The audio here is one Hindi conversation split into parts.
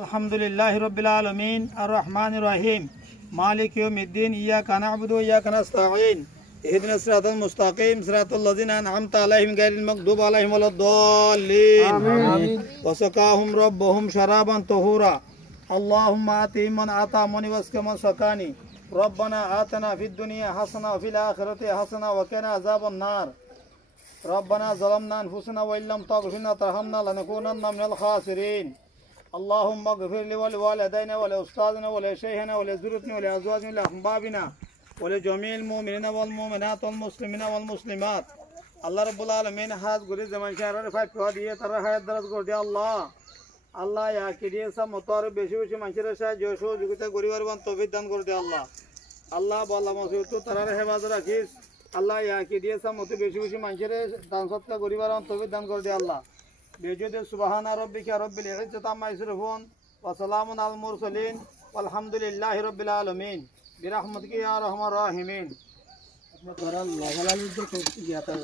अल्हम्दुलिल्लाहि रब्बिल आलमीन अर्रहमानिर रहीम मालिक यौमिद्दीन इय्याका नअबुदु व इय्याका नस्तईन इहदिनास सिरातल मुस्तकीम सिरातल लज़ीना अनअमता अलैहिम गैरिल मग़दूबि अलैहिम वलद्दाल्लीन आमीन वसक़ाहुम रब्बुहुम शराबन तहूरा अल्लाहुम्मा आति मन आता मनि वस्क़ि मन सक़ानी रब्बना आतना फिद दुनिया हसना व फिल आखिरति हसना व क़िना अज़ाबन नार रब्बना ज़लमना अनफुसना व इल्लम तग़फिर लना तरहमना लनकूनन्ना मिनल खासिरीन अल्लाहुम्मा ग़फिर लि वलिवालिदैना व लिउस्तादिना व लिशैखिना व लिज़ुर्रियतिना व लिअज़वाजिना व लिअहबाबिना व लिजमीइल मुमिनीना वल मुमिनात वल मुस्लिमीना वल मुस्लिमात। আল্লাহ রাব্বুল আলামিন হাজ গুরি zaman শহরের ফাইক কোয়া দিয়ে তারা হায়াত দারাজ করে দিয়ে আল্লাহ আল্লাহ ইয়া কিরিয়ে সব মতর বেশি বেশি মানুষের সাহায্য সহযোগিতা করিবার বান তৌফিক দান করে দিয়ে আল্লাহ আল্লাহ বল্লা মাসুদ তারার হেফাজত রাখিস আল্লাহ ইয়া কিরিয়ে সব মত বেশি বেশি মানুষের দান সৎকার করিবার বান তৌফিক দান করে দিয়ে আল্লাহ बेजुद सुबहाना रब्बिका रब्बिल इज्जति अम्मा यसिफून व सलामुन अल मुरसलीन वल्हम्दुलिल्लाहि रब्बिल आलमीन बिरहमतिका या रहमान राहिमीन। अपना द्वारा लावालाल जो कोई गया था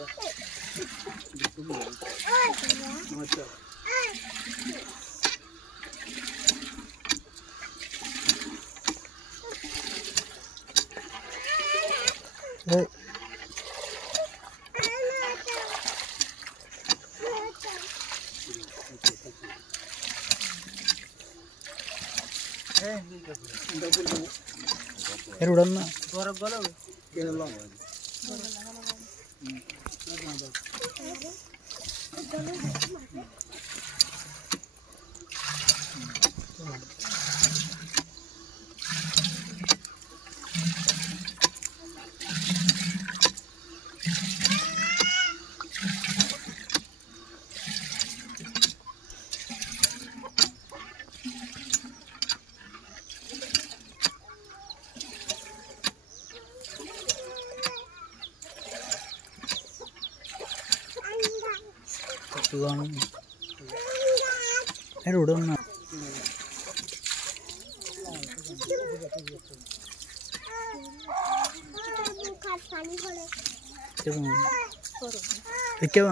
उड़ना उड़ना क्या